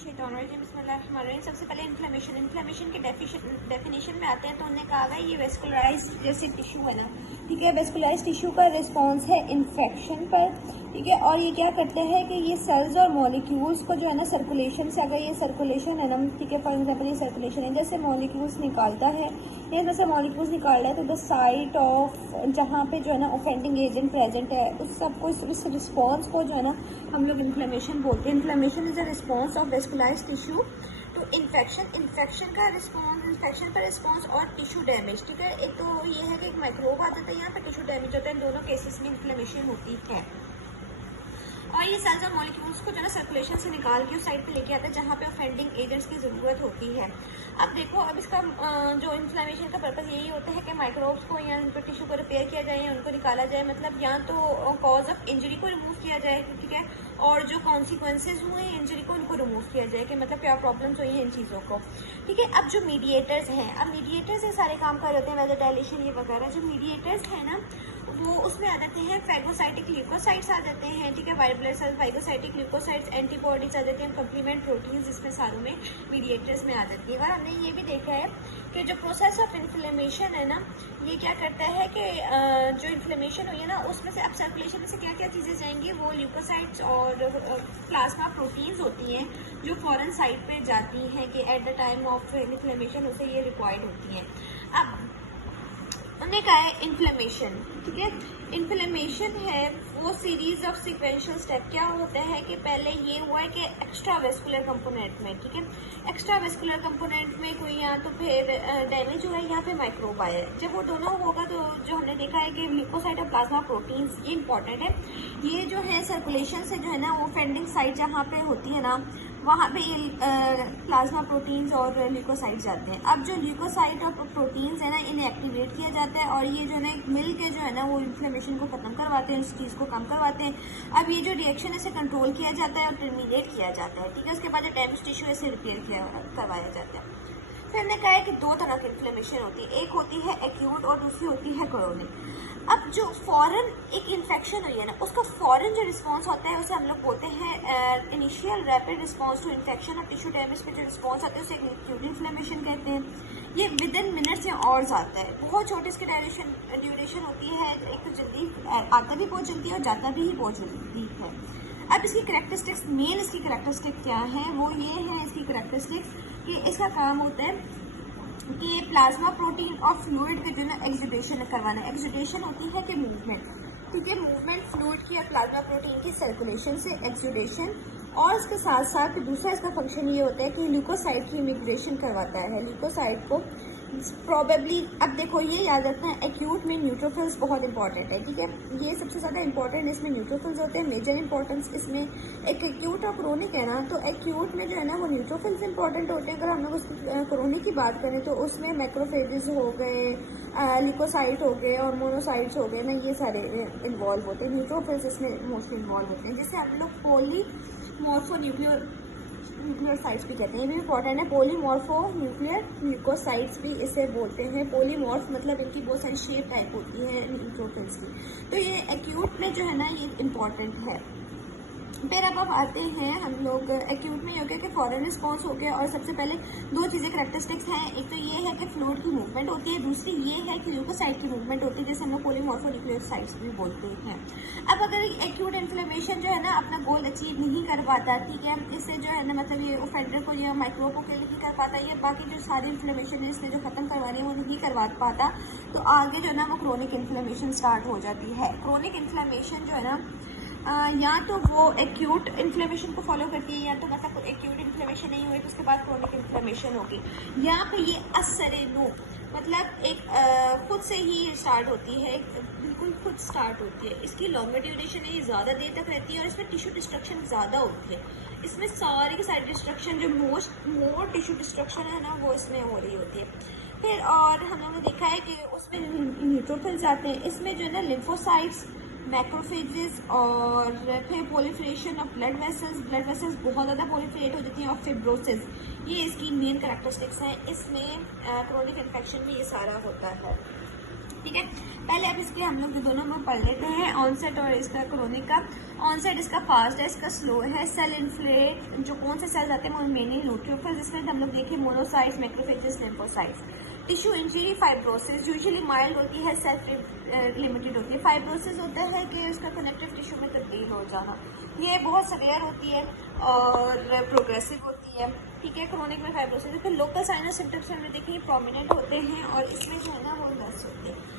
बिस्मिल्लाहिर्रहमानिर्रहीम। सबसे पहले इन्फ्लेमेशन के डेफिनेशन में आते हैं तो उन्होंने कहा है ये वेस्कुलराइज जैसे टिश्यू है ना, ठीक है। वेस्कुलराइज टिश्यू का रिस्पॉन्स है इन्फेक्शन पर, ठीक है। और ये क्या करते हैं कि ये सेल्स और मॉलिक्यूल्स को जो है ना सर्कुलेशन से, अगर ये सर्कुलेशन है ना, ठीक है, फॉर एग्जांपल ये सर्कुलेशन है, जैसे मॉलिक्यूल्स निकालता है, ये जैसे मॉलिक्यूल्स निकाल रहा है तो द साइट ऑफ जहाँ पे जो है ना ऑफेंडिंग एजेंट प्रेजेंट है उस सबको, इस रिस्पॉन्स को जो है ना हम लोग इन्फ्लेमेशन बोलते हैं। Inflammation is a response of vascularised tissue to infection का रिस्पॉन्स, इन्फेक्शन पर रिस्पॉन्स और टिश्यू डैमेज, ठीक है। एक तो ये है कि एक माइक्रोब आ जाता है, यहाँ पे टिश्यू डैमेज होता है, इन दोनों केसेस में इन्फ्लेमेशन होती है। और ये सेल्स और मॉलिक्यूल्स को जो है ना सर्कुलेशन से निकाल के उस साइड पे लेके आता है जहाँ पे ऑफेंडिंग एजेंट्स की ज़रूरत होती है। अब देखो, अब इसका जो इन्फ्लेमेशन का पर्पज़ यही होता है कि माइक्रोब्स को या उनको टिश्यू को रिपेयर किया जाए या उनको निकाला जाए, मतलब या तो कॉज ऑफ इंजरी को रिमूव किया जाए, ठीक है, और जो कॉन्सिक्वेंसेज हुए इंजरी को उनको रिमूव किया जाए कि मतलब क्या प्रॉब्लम्स हुई हैं इन चीज़ों को, ठीक है। अब जो मीडिएटर्स हैं, अब मीडिएटर्स ये सारे काम कर रहे हैं, वेज़ोडाइलेशन ये वगैरह, जो मीडिएटर्स हैं ना वो उसमें आ जाते हैं फैगोसाइटिक ल्यूकोसाइट्स आ जाते हैं, ठीक है, white blood cells, phagocytic leucocytes, antibodies आ जाते हैं, कम्प्लीमेंट प्रोटीन्स इसमें सारों में मीडिएटर्स में आ जाती है। और हमने ये भी देखा है कि जो प्रोसेस ऑफ इन्फ्लेमेशन है ना, ये क्या करता है कि जो इन्फ्लेमेशन हुई है ना उसमें से अब सर्कुलेशन में से क्या क्या चीज़ें जाएंगी, वो ल्यूकोसाइट्स और प्लाज्मा प्रोटीन्स होती हैं जो फॉरेन साइड पे जाती हैं कि at the time of inflammation उसे ये रिक्वायर्ड होती हैं। अब उन्होंने कहा है इन्फ्लेमेशन, ठीक है, इन्फ्लेमेशन है वो सीरीज ऑफ सिक्वेंशियल स्टेप। क्या होता है कि पहले ये हुआ है कि एक्स्ट्रा वेस्कुलर कंपोनेंट में, ठीक है, एक्स्ट्रा वेस्कुलर कंपोनेंट में कोई या तो फिर डैमेज हुआ है, यहाँ पे माइक्रोब आया है। जब वो दोनों होगा तो जो हमने देखा है कि ल्यूकोसाइट और प्लाज्मा प्रोटीन्स ये इंपॉर्टेंट है, ये जो है सर्कुलेशन से जो है ना वो फेंडिंग साइट जहाँ पे होती है ना वहाँ पे ये प्लाज्मा प्रोटीन्स और ल्यूकोसाइट जाते हैं। अब जो ल्यूकोसाइट और प्रोटीन्स है ना इन्हें एक्टिवेट किया जाता है और ये जो है ना मिल के जो है ना वो इन्फ्लेमेशन को ख़त्म करवाते हैं, उस चीज़ को कम करवाते हैं। अब ये जो रिएक्शन है इसे कंट्रोल किया जाता है और टर्मिनेट किया जाता है, ठीक है। उसके बाद जो डैमेज टिश्यू है इसे रिपेयर करवाया जाता है। फिर हमने कहा है कि दो तरह की इन्फ्लेमेशन होती है, एक होती है एक्यूट और दूसरी होती है क्रोनिक। अब जो फॉरन एक इन्फेक्शन हुई है ना उसका फॉरन जो रिस्पांस होता है उसे हम लोग बोलते हैं initial rapid response to infection और टिश्यू डैमेज पे जो रिस्पांस आता है उसे एक्यूट इन्फ्लेमेशन कहते हैं। ये विद इन मिनट्स या आवर्स आता है, बहुत छोटी इसकी ड्यूरेशन होती है, एक तो जल्दी आता भी बहुत जल्दी और जाता भी बहुत जल्दी है। अब इसकी करैक्टरिस्टिक्स, मेन इसकी करैक्टरिस्टिक क्या है, वो ये है इसकी करैक्टरिस्टिक्स कि इसका काम होता है कि प्लाज्मा प्रोटीन और फ्लूइड का जो है एक्सुडेशन करवाना। एक्सुडेशन होती है कि मूवमेंट, ठीक है, मूवमेंट फ्लूइड की और प्लाज्मा प्रोटीन की सर्कुलेशन से एक्सुडेशन। और इसके साथ साथ दूसरा इसका फंक्शन ये होता है कि ल्यूकोसाइट की इमिग्रेशन करवाता है, ल्यूकोसाइट को प्रॉबेबली। अब देखो ये याद रखना है एक्यूट में न्यूट्रोफिल्स बहुत इंपॉर्टेंट है, ठीक है, ये सबसे ज़्यादा इंपॉर्टेंट इसमें न्यूट्रोफिल्स होते हैं, मेजर इंपॉर्टेंस इसमें। एक एक्यूट और क्रोनिक है ना, तो एक्यूट में जो है ना वो न्यूट्रोफिल्स इंपॉर्टेंट होते हैं। अगर हम लोग उसकी क्रोनिक की बात करें तो उसमें मैक्रोफेजेस हो गए, ल्यूकोसाइट हो गए और मोनोसाइट्स हो गए ना, ये सारे इन्वॉल्व होते हैं। न्यूट्रोफिल्स इसमें मोस्टली इन्वॉल्व होते हैं, जिससे हम लोग पॉलीमॉर्फो न्यूक्लियोसाइट्स भी कहते हैं, ये भी इंपॉर्टेंट है। पॉलीमॉर्फो न्यूक्लियर ल्यूकोसाइट्स भी इसे बोलते हैं। पॉलीमॉर्फ मतलब इनकी बहुत सारी शेप टाइप होती है न्यूट्रोफिल्स की, तो ये एक्यूट में जो है ना ये इंपॉर्टेंट है। फिर अब आते हैं हम लोग एक्यूट में, ये हो गया कि फॉरेन रिस्पॉन्स हो गया। और सबसे पहले दो चीज़ें करैक्टरिस्टिक्स हैं, एक तो ये है कि फ्लूइड की मूवमेंट होती है, दूसरी ये है कि ल्यूकोसाइट की मूवमेंट होती है, जैसे हम लोग पॉलीमॉर्फो न्यूक्लियोसाइट्स भी बोलते हैं। अब अगर एक्यूट इन्फ्लेमेशन जो है ना अपना गोल अचीव नहीं कर पाता, ठीक है, इससे जो है ना मतलब ये ऑफेंडर को या माइक्रोब को नहीं कर पाता, या बाकी जो सारी इन्फ्लेमेशन है इसने जो ख़त्म करवानी है वो नहीं करवा पाता, तो आगे जो है ना वो क्रोनिक इन्फ्लेमेशन स्टार्ट हो जाती है। क्रोनिक इन्फ्लेमेशन जो है ना या तो वो एक्यूट इन्फ्लेमेशन को फॉलो करती है, या तो मतलब एक्यूट इन्फ्लेमेशन नहीं हुई तो उसके बाद क्रोनिक इन्फ्लेमेशन होगी, या फिर ये असरेनू मतलब एक खुद से ही स्टार्ट होती है, बिल्कुल खुद स्टार्ट होती है। इसकी लॉन्गर ड्यूरेशन है, ये ज़्यादा देर तक रहती है और इसमें टिश्यू डिस्ट्रक्शन ज़्यादा होती है। इसमें सारी की सारी डिस्ट्रक्शन जो मोर टिश्यू डिस्ट्रक्शन है ना वो इसमें हो रही होती है। फिर और हम लोगों ने देखा है कि उसमें न्यूट्रोफिल्स आते हैं, इसमें जो है ना लिम्फोसाइट्स, मैक्रोफेजेस और फिर प्रोलिफरेशन ऑफ ब्लड वेसल्स बहुत ज़्यादा प्रोलिफरेट हो जाती हैं और फिब्रोसिस, ये इसकी मेन करैक्टरिस्टिक्स हैं। इसमें क्रोनिक इन्फेक्शन में ये सारा होता है। ठीक है। पहले अब इसके हम लोग दोनों में पढ़ लेते हैं, ऑनसेट और इसका क्रोनिक का। ऑनसेट इसका फास्ट है, इसका स्लो है। सेल इन्फ्लेट, जो कौन से सेल्स आते हैं वो मेनली न्यूट्रोफिल्स, जिसमें हम लोग देखें monocytes, macrophages, lymphocytes. Tissue injury, fibrosis usually mild होती है, सेल्फ लिमिटेड होती है। फाइब्रोसिस होता है कि उसका कनेक्टिव टिश्यू में तब्दील हो जाना, ये बहुत सवेयर होती है और प्रोग्रेसिव होती है, ठीक है। क्रोनिक में फाइब्रोसिस, फिर लोकल साइन और सिम्टम्स में हमने देखे प्रोमिनेंट होते हैं और इसमें जो है ना वो लेस होते हैं।